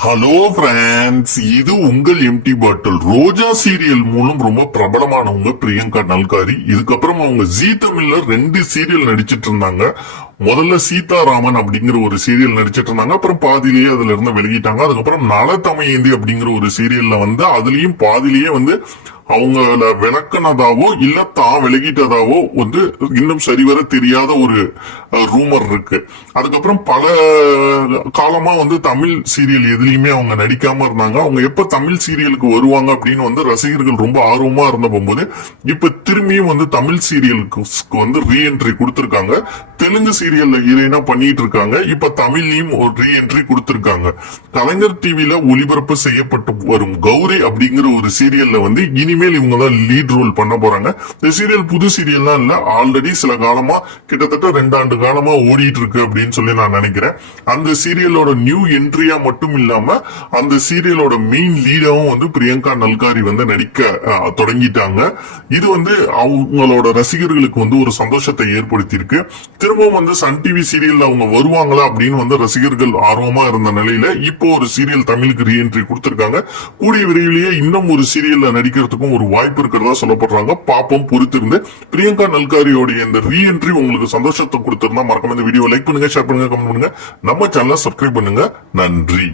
Hello friends, இது உங்கள் empty பாட்டில். ரோஜா serial மூலம் ரொம்ப பிரபலமானவங்க பிரியங்கா நல்காரி. இதுக்கப்புறம் அவங்க ஜீ தமிழ்ல 2 சீரியல் நடிச்சிட்டு இருந்தாங்க. முதல்ல சீதாராமன் அப்படிங்கிற ஒரு சீரியல் நடிச்சிட்டு இருந்தாங்க. அப்புறம் பாதிலேயே அதுல இருந்து விலகிட்டாங்க. அதுக்கப்புறம் நலத்தமையேந்தி அப்படிங்கிற ஒரு சீரியல்ல அதுலயும் பாதிலேயே அவங்கள விளக்குனதாவோ இல்ல தான் விலகிட்டதாவோ இன்னும் சரிவர தெரியாத ஒரு ரூமர் இருக்கு. அதுக்கப்புறம் பல காலமா தமிழ் சீரியல் எதுலயுமே அவங்க நடிக்காம இருந்தாங்க. அவங்க எப்ப தமிழ் சீரியலுக்கு வருவாங்க அப்படின்னு ரசிகர்கள் ரொம்ப ஆர்வமா இருந்த போகும்போது இப்ப திரும்பியும் தமிழ் சீரியலுக்கு ரீஎன்ட்ரி கொடுத்திருக்காங்க. தெலுங்கு சீரியல்ல ஹீரோயினா பண்ணிட்டு இருக்காங்க. இப்ப தமிழ்லயும் ஒரு ரீஎன்ட்ரி கொடுத்திருக்காங்க. கலைஞர் டிவில ஒளிபரப்பு செய்யப்பட்டு வரும் கௌரி அப்படிங்கிற ஒரு சீரியல்ல இனிமேல் இவங்க தான் லீட் ரோல் பண்ண போறாங்க. இந்த சீரியல் புது சீரியல்லாம் இல்ல, ஆல்ரெடி சில காலமா கிட்டத்தட்ட 2 ஆண்டு காலமா ஓடிட்டு இருக்கு அப்படின்னு சொல்லி நான் நினைக்கிறேன். அந்த சீரியலோட நியூ என்ட்ரியா மட்டும் இல்லாம அந்த சீரியலோட மெயின் லீடாவும் பிரியங்கா நல்காரி நடிக்க தொடங்கிட்டாங்க. இது அவங்களோட ரசிகர்களுக்கு ஒரு சந்தோஷத்தை ஏற்படுத்தி இருக்கு. திரும்பவும் சன் டிவி சீரியல்ல அவங்க வருவாங்களா அப்படின்னு ரசிகர்கள் ஆர்வமா இருந்த நிலையில இப்போ ஒரு சீரியல் தமிழுக்கு ரீஎன்ட்ரி கொடுத்திருக்காங்க. கூடிய விரைவிலேயே இன்னும் ஒரு சீரியல்ல நடிக்கிறதுக்கும் ஒரு வாய்ப்பு இருக்கிறதா சொல்லப்படுறாங்க. பாப்போம், பொறுத்திருந்து. பிரியங்கா நல்காரியோட இந்த ரீஎன்ட்ரி உங்களுக்கு சந்தோஷத்தை கொடுத்திருந்தா மறக்காம இந்த வீடியோ லைக் பண்ணுங்க, ஷேர் பண்ணுங்க, கமெண்ட் பண்ணுங்க. நம்ம சேனலை சப்ஸ்கிரைப் பண்ணுங்க. நன்றி.